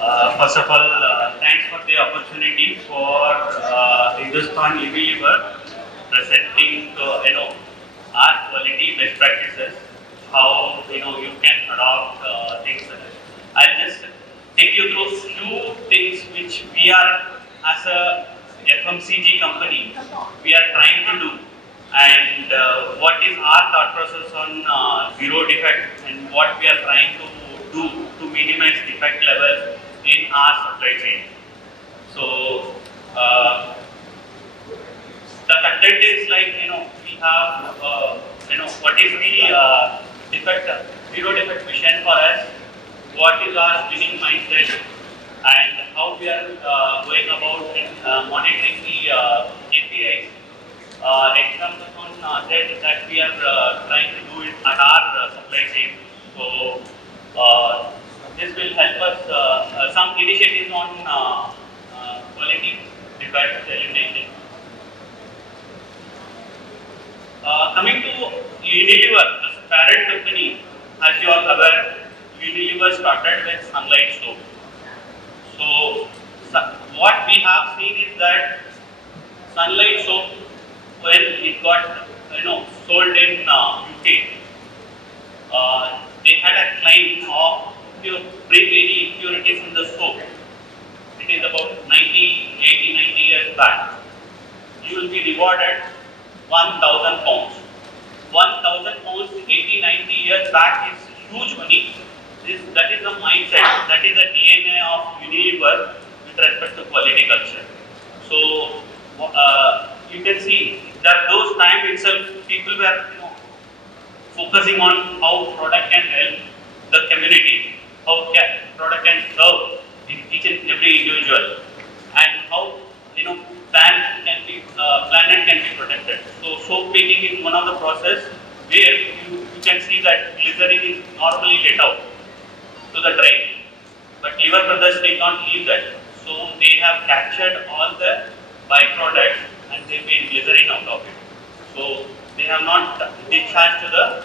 First of all, thanks for the opportunity for Hindustan Unilever presenting, our quality best practices, how you can adopt things. I'll just take you through few things which we are as a FMCG company we are trying to do, and what is our thought process on zero defect and what we are trying to do to minimize defect levels in our supply chain. So the content is like we have what is the zero defect vision for us, what is our winning mindset, and how we are going about monitoring the KPIs. Examples on that we are trying to do it at our supply chain. So this will help us some initiatives on quality defects elimination. Coming to Unilever, as a parent company, as you are aware, Unilever started with Sunlight soap. So what we have seen is that Sunlight soap, when it got sold in UK, they had a claim of if you bring any impurities in the soap, it is about 90 years back, you will be rewarded 1,000 pounds. 1,000 pounds 80-90 years back is huge money. That is the mindset, that is the DNA of Unilever with respect to quality culture. So you can see that those times itself people were focusing on how product can help the community, how product can serve each and every individual, and how planet can be protected. So soap making is one of the process where you can see that glycerin is normally let out to the drain, but Lever Brothers did not leave that. So they have captured all the byproducts and they made glycerin out of it. So they have not discharged to the,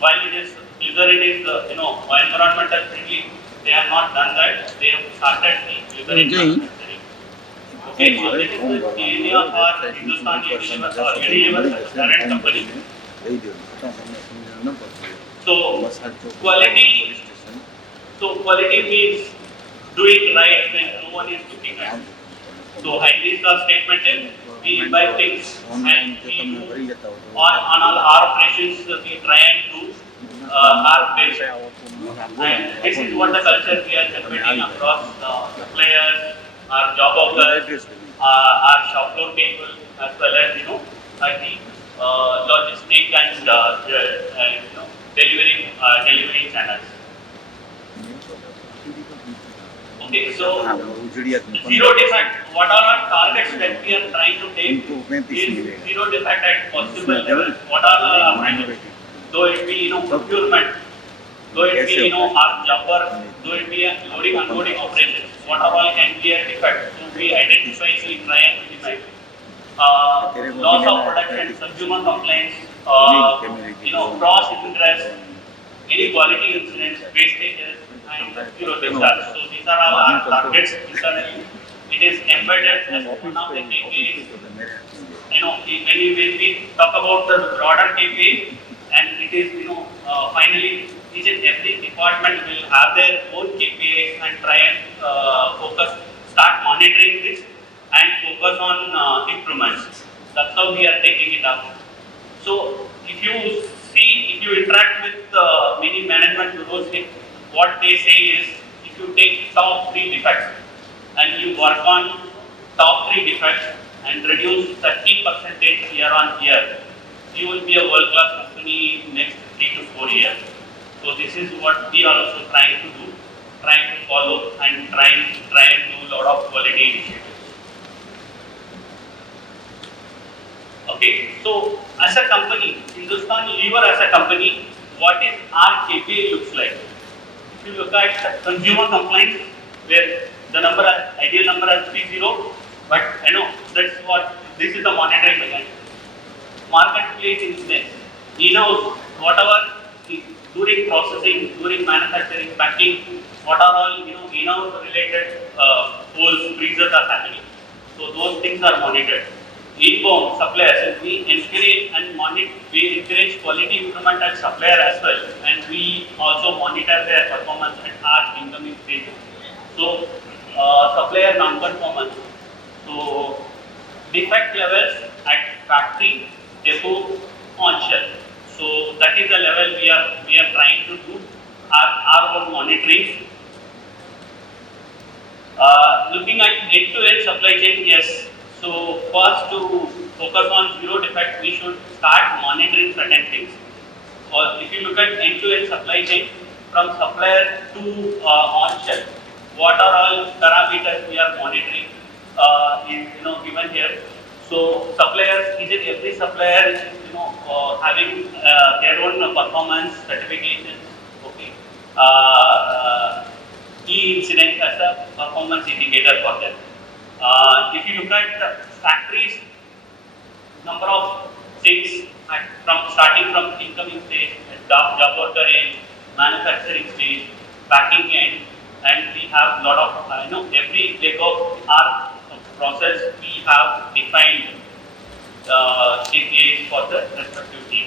while it is glycerin is environmental friendly, they have not done that. They have started the glycerin manufacturing. Okay, so this is the DNA of our Hindustan Unilever or Unilever parent company. So quality means doing right when no one is looking at. So Hydri's statement is we buy things and we do on all our operations we try and do our best. And this is what the culture we are generating across suppliers, our job workers, our shop floor people, as well as at the logistic and delivery channels. Okay, so zero defect. What are our targets that we are trying to take is zero defect at possible level. What are our amendments? Though it be procurement, though it be our job work, though it be a loading unloading operations. What are all can be a defect? So we identify, so we try and minimize. Loss of production, consumer complaints, cross interest, any quality incidents, wastages, and discharge. So these are all our targets internally. It is embedded as one of the KPIs. When we talk about the broader KPI, and it is finally each and every department will have their own KPIs and try and start monitoring this and focus on improvements. That's how we are taking it up. So if you interact with many management bureaus, what they say is, if you take top 3 defects and you work on top 3 defects and reduce 30% year on year, you will be a world-class company in next 3 to 4 years. So this is what we are also trying to do, trying to follow and try and do a lot of quality initiatives. Okay, so as a company, Hindustan Unilever as a company, what is our KPI looks like? If you look at consumer complaints, where the ideal number is 30, but this is the monitoring mechanism. Marketplace incidents, whatever during processing, during manufacturing, packing, what are all in-house related holes, freezers are happening. So those things are monitored. Inbound suppliers, we encourage and monitor, we encourage quality improvement at supplier as well, and we also monitor their performance at our incoming stage. So supplier non-conformance. So defect levels at factory, depot, on shelf. So that is the level we are trying to do our own monitoring. Looking at end-to-end supply chain, yes. So first, to focus on zero defect, we should start monitoring certain things. If you look at end-to-end supply chain, from supplier to on shelf, what are all parameters we are monitoring is given here. So suppliers, each and every supplier is having their own performance certification. Okay. Key incident as a performance indicator for them. If you look at factories, number of things starting from incoming stage, job worker end, manufacturing stage, packing end, and we have a lot of every leg of our process we have defined KPIs for the respective team.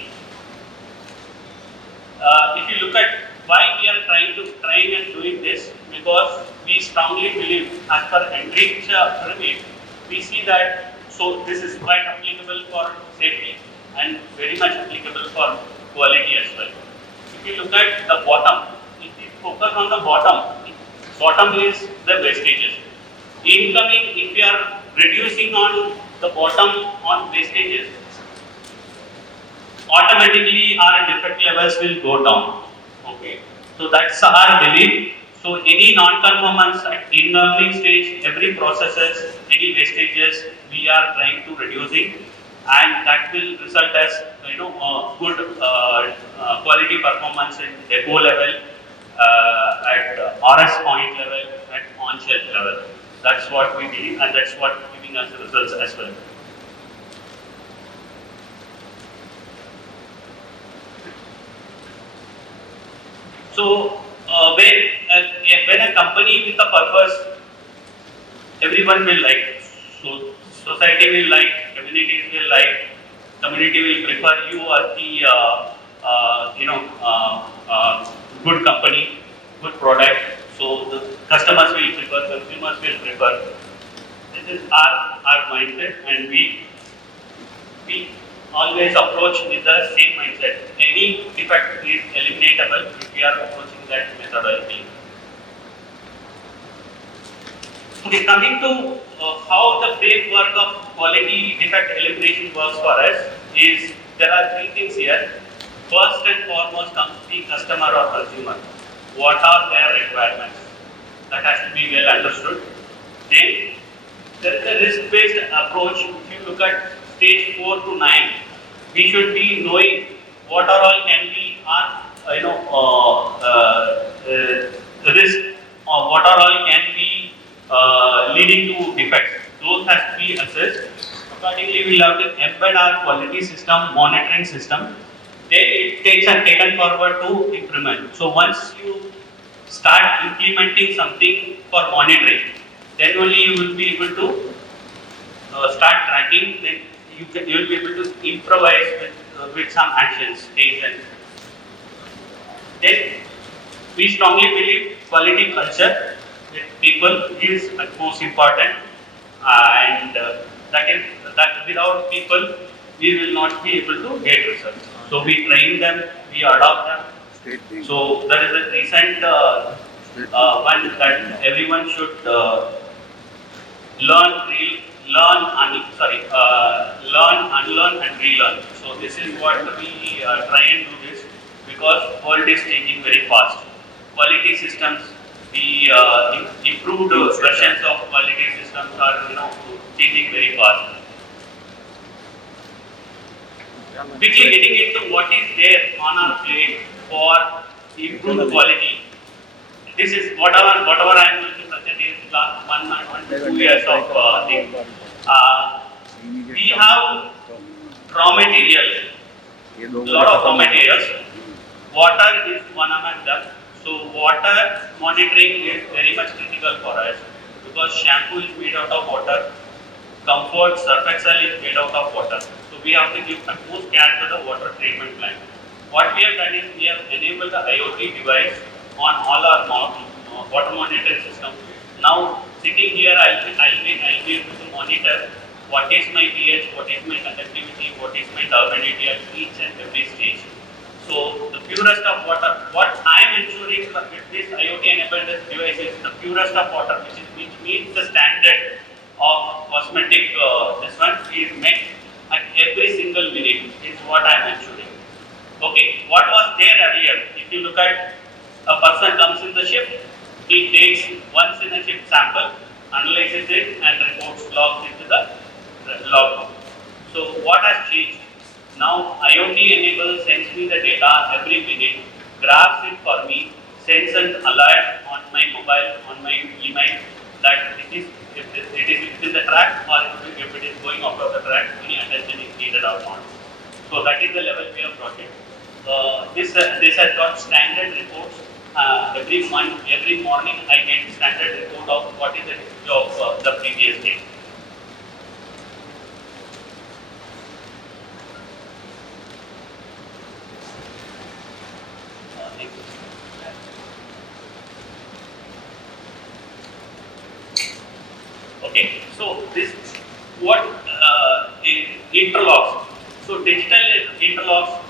If you look at why we are trying and doing this, because we strongly believe, as per Hendrich pyramid, we see that, so this is quite applicable for safety and very much applicable for quality as well. If you look at the bottom, if we focus on the bottom is the wastages. Incoming, if we are reducing on the bottom on wastages, automatically our defect levels will go down. Okay, so that's our belief. So any non-conformance at incoming stage, every processes, any wastages, we are trying to reducing, and that will result as good quality performance at depot level, at RS point level, at on-shelf level. That's what we believe, and that's what giving us results as well. So when a company with a purpose, everyone will like. So society will like, communities will like, community will prefer you as the good company, good product. So the customers will prefer, consumers will prefer. This is our mindset, and we always approach with the same mindset. Any defect is eliminatable if we are approaching that methodology. Okay, coming to how the framework of quality defect elimination works for us is, there are three things here. First and foremost comes the customer or consumer. What are their requirements? That has to be well understood. Then there is a risk-based approach. If you look at stage 4 to 9, we should be knowing what are all can be risk, or what are all can be leading to defects. Those has to be assessed. Accordingly, we will have to embed our quality system, monitoring system. Then it takes and taken forward to implement. So once you start implementing something for monitoring, then only you will be able to start tracking. Then you will be able to improvise with some actions taken. Then we strongly believe quality culture with people is most important, and that without people we will not be able to get results. So we train them, we adopt them. So there is a recent one that everyone should learn, unlearn, and relearn. So this is what we try and do this, because world is changing very fast. Quality systems, the improved versions of quality systems are changing very fast. Quickly getting into what is there on our plate for improved quality. This is whatever I am going to present is last 1 to 2 years of thing. We have raw material, lot of raw materials. Water is one among them. So water monitoring is very much critical for us because shampoo is made out of water, comfort surface cell is made out of water. So we have to give utmost care to the water treatment plant. What we have done is we have enabled the IoT device on all our water monitoring system. Now sitting here, I'll be able to monitor what is my pH, what is my conductivity, what is my turbidity at each and every stage. So the purest of water, what I am ensuring with this IoT enabled device is the purest of water, which meets the standard of cosmetic. This one is met at every single minute is what I am ensuring. Okay, what was there earlier? If you look at a person comes in the shift, he takes once in a shift sample, analyzes it, and reports logs into the logbook. So what has changed? Now IoT enables sends me the data every minute, graphs it for me, sends an alert on my mobile, on my email that it is within the track or if it is going out of the track, any attention is needed or not. So that is the level we have brought it. This has got standard reports. Every morning I get standard report of what is the history of the previous day. Okay, so this what interlocks. So digital interlocks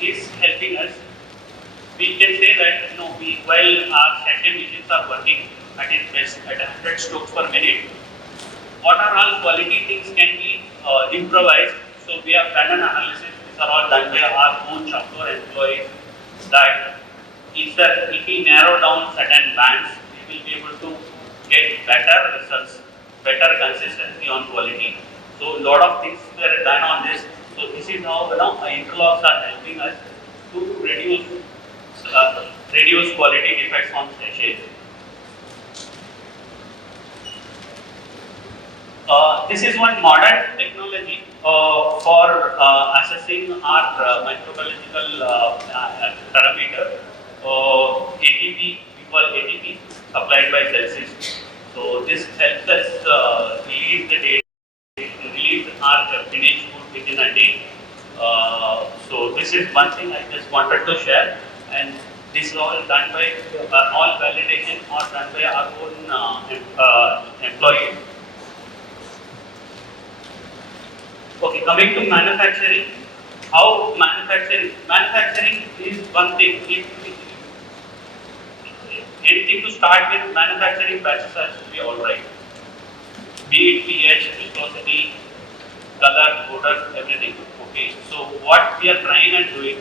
is helping us. We can say that while our second machines are working at its best at 100 strokes per minute, what are all quality things can be improvised. So we have done an analysis. These are all done by our own shop floor employees. That if we narrow down certain bands, we will be able to get better results, better consistency on quality. So a lot of things were done on this. So this is how interlocks are helping us to reduce quality defects on sachets. This is one modern technology for assessing our microbiological parameter. ATP, we call ATP, supplied by Celsius. So this helps us release the data, release our finished food within a day. So this is one thing I just wanted to share, and this is all done by all validation or done by our own employees. Okay, coming to manufacturing, how manufacturing is one thing. Anything to start with, manufacturing batches has to be all right. Be it pH, viscosity, color, odor, everything. Okay. So what we are trying and doing,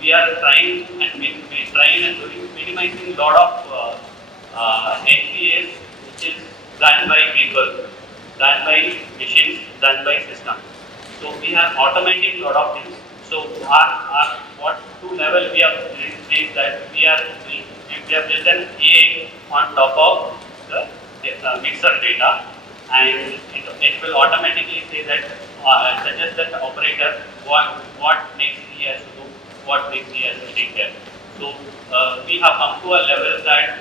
we are trying and doing minimizing lot of HPAs, which is done by people, done by machines, done by system. So we have automating lot of things. So our what two level we have reached that we have built an AI on top of the mixer data, and it will automatically say that suggest that the operator what next he has to do, what next he has to take care. So we have come to a level that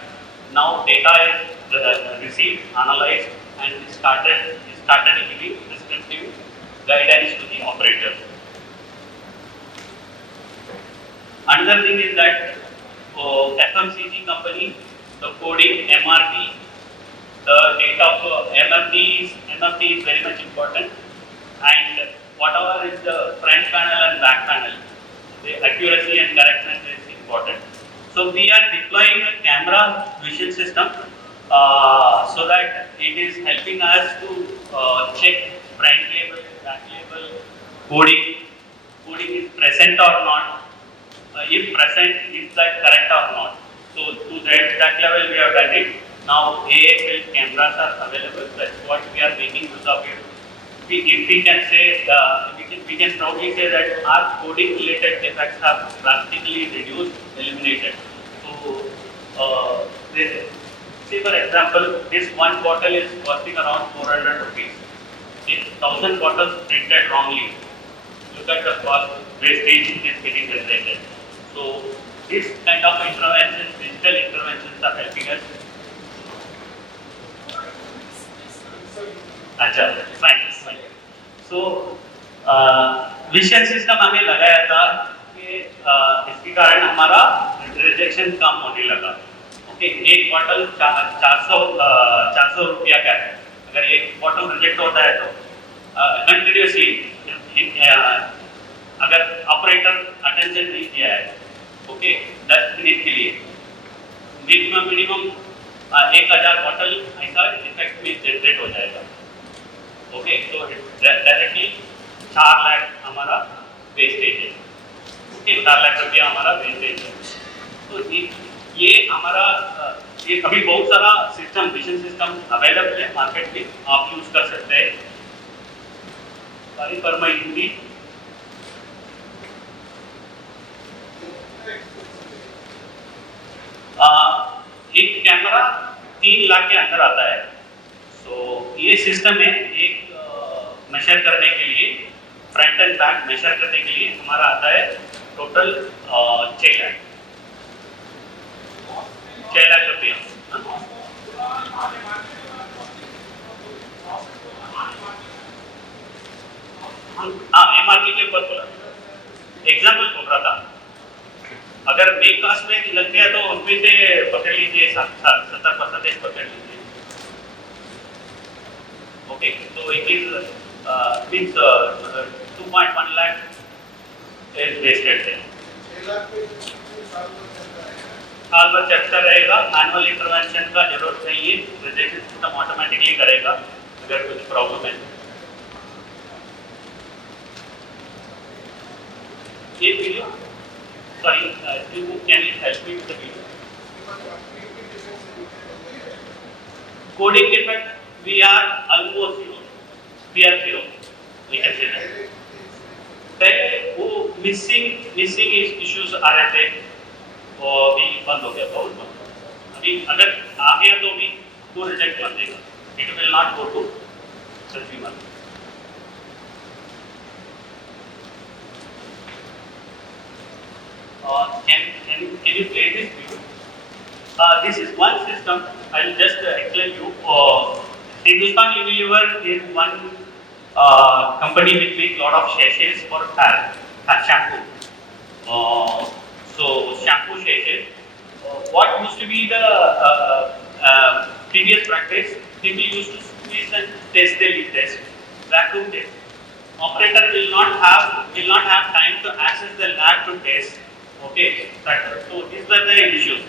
now data is received, analyzed, and started giving prescriptive guidance to the operator. Another thing is that FMCG company, the coding, MRP, the data of MFD is very much important, and whatever is the front panel and back panel, the accuracy and correctness is important. So we are deploying a camera vision system so that it is helping us to check front label, back label, coding is present or not. If present, is that correct or not? So to that level we have done it. Now AI-built cameras are available. That's what we are making use of it. If we can say, we can probably say that our coding related defects have drastically reduced, eliminated. So say for example, this one bottle is costing around 400 rupees. If 1000 bottles printed wrongly, look at the cost wastage is getting generated. So this kind of interventions, digital interventions are helping us. अच्छा, fine. So vision system हमें लगाया था कि इसके कारण हमारा rejection कम होने लगा. ओके, एक बॉटल 400 रुपया का है. अगर एक बॉटल रिजेक्ट होता है तो कंटिन्यूसली अगर ऑपरेटर अटेंशन नहीं दिया है, ओके, 10 मिनट के लिए मिनिमम 1000 बॉटल ऐसा डिफेक्ट में जनरेट हो जाएगा. ओके, तो डायरेक्टली 4 लाख हमारा वेस्टेज है. ओके, 4 लाख रुपया हमारा वेस्टेज है. तो ये हमारा ये अभी बहुत सारा सिस्टम, विजन सिस्टम अवेलेबल है मार्केट में, आप यूज कर सकते हैं. Sorry for my Hindi. एक कैमरा 3 लाख के अंदर आता है. तो ये सिस्टम है, एक मेजर करने के लिए, फ्रंट एंड बैक मेजर करने के लिए हमारा आता है टोटल 6 लाख रुपया. हाँ, MRP के ऊपर बोला, एग्जाम्पल बोल रहा था. अगर मेक कास्ट में लग गया तो उसमें से पकड़ लीजिए 70% पकड़ लीजिए. ओके, तो it is means 2.1 lakh is wasted है. साल भर चलता रहेगा. मैनुअल इंटरवेंशन का जरूरत नहीं है, रिजेक्शन सिस्टम ऑटोमेटिकली करेगा अगर कुछ प्रॉब्लम है. ये video, sorry, can you help me with the video? Coding defect, we are almost zero. We are zero. We can say that. पहले वो मिसिंग issues आ रहे थे, वो भी बंद हो गया, बहुत बंद. अभी अगर आ गया तो भी वो रिजेक्ट कर देगा. It will not go to consumer. Can you play this video? This is one system. I will just explain you. Hindustan Unilever is one company which makes lot of sachets for shampoo. So shampoo sachets. What used to be the previous practice? People used to squeeze and test the lead test, vacuum test. Operator will not have time to access the lab to test. Okay, so these were the issues.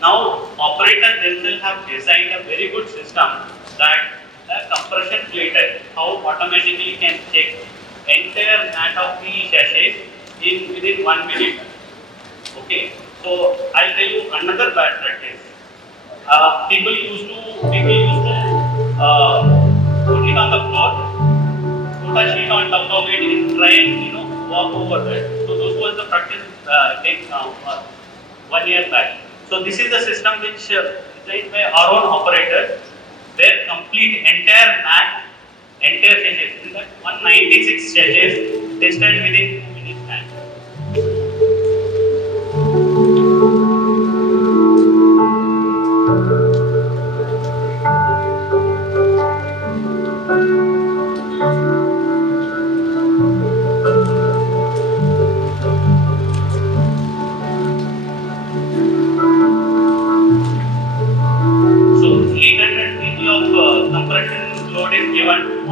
Now operators themselves have designed a very good system that the compression plater how automatically can check entire mat of the sachets within 1 minute. Okay, so I'll tell you another bad practice. People used to put it on the floor, put a sheet on top of it and try and walk over it. So those was the practice 1 year back. So this is the system which designed by our own operators. Their complete entire mat, entire sachets, in fact 196 sachets tested within 2 minutes time.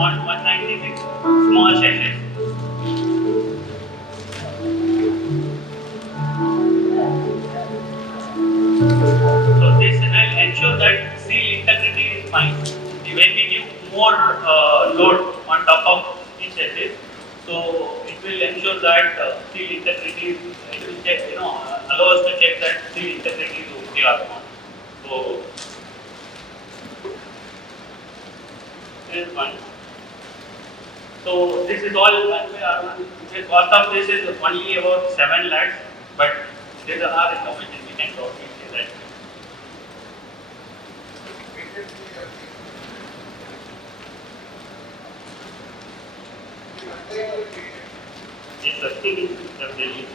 On 196 small sachets. So this will ensure that seal integrity is fine. When we give more load on top of each sachet, so it will ensure that seal integrity. It will check, allow us to check that seal integrity is okay or not. So this is one. So this is all done by our own. The cost of this is only about 7 lakhs, but there is our information we can probably say that. Yes, sir. Definitely.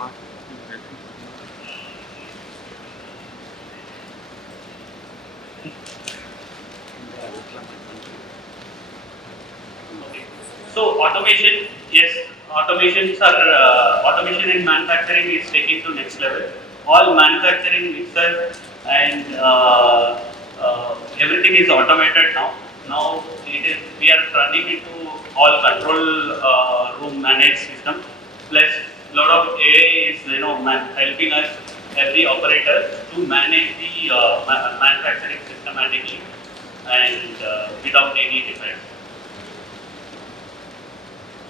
Okay. So automation, yes, automation in manufacturing is taken to next level. All manufacturing mixers and everything is automated now. Now we are running into all control room managed system. Plus lot of AI is helping us every operator to manage the manufacturing systematically and without any defect.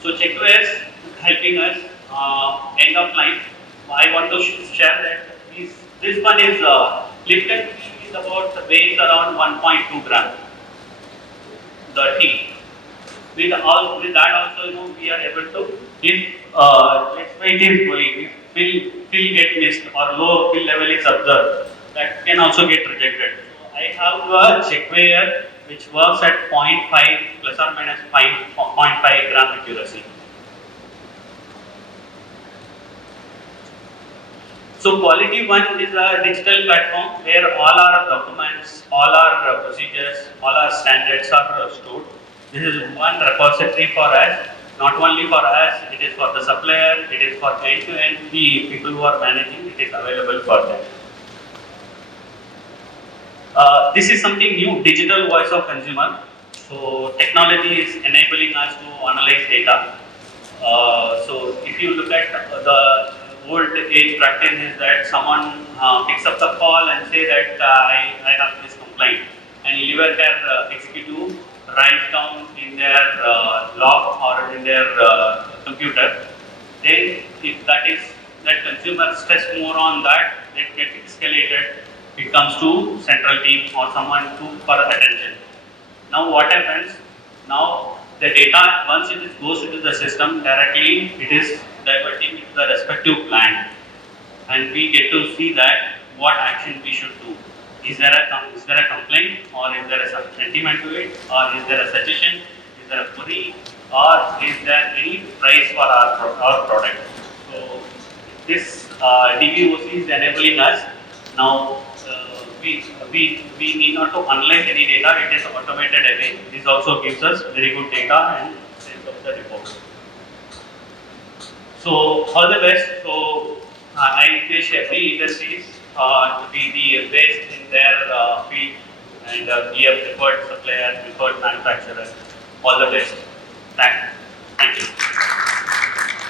So checkwares helping us end of line. I want to share that this one is Lipton tea is about weighs around 1.2 gram. The tea. With that also we are able to if its weight is going, if fill get missed or low fill level is observed, that can also get rejected. So I have a checkware which works at 0.5 plus or minus 0.5 gram accuracy. So Quality One is a digital platform where all our documents, all our procedures, all our standards are stored. This is one repository for us, not only for us, it is for the supplier, it is for end-to-end the people who are managing, it is available for them. This is something new, digital voice of consumer. So technology is enabling us to analyze data. So if you look at the old age practice is that someone picks up the call and say that I have this complaint, and liver care executive writes down in their log or in their computer. Then if that consumer stress more on that, it gets escalated. It comes to central team or someone for attention. Now what happens? Now the data, once it goes into the system directly, it is diverting into the respective plant, and we get to see that what action we should do. Is there a complaint, or is there a sentiment to it, or is there a suggestion, is there a query, or is there any price for our product? So this DVOC is enabling us now. We need not to analyze any data, it is automated away. This also gives us very good data and sends up the report. So all the best. So I wish every industries to be the best in their field and be a preferred supplier, preferred manufacturer. All the best. Thank you.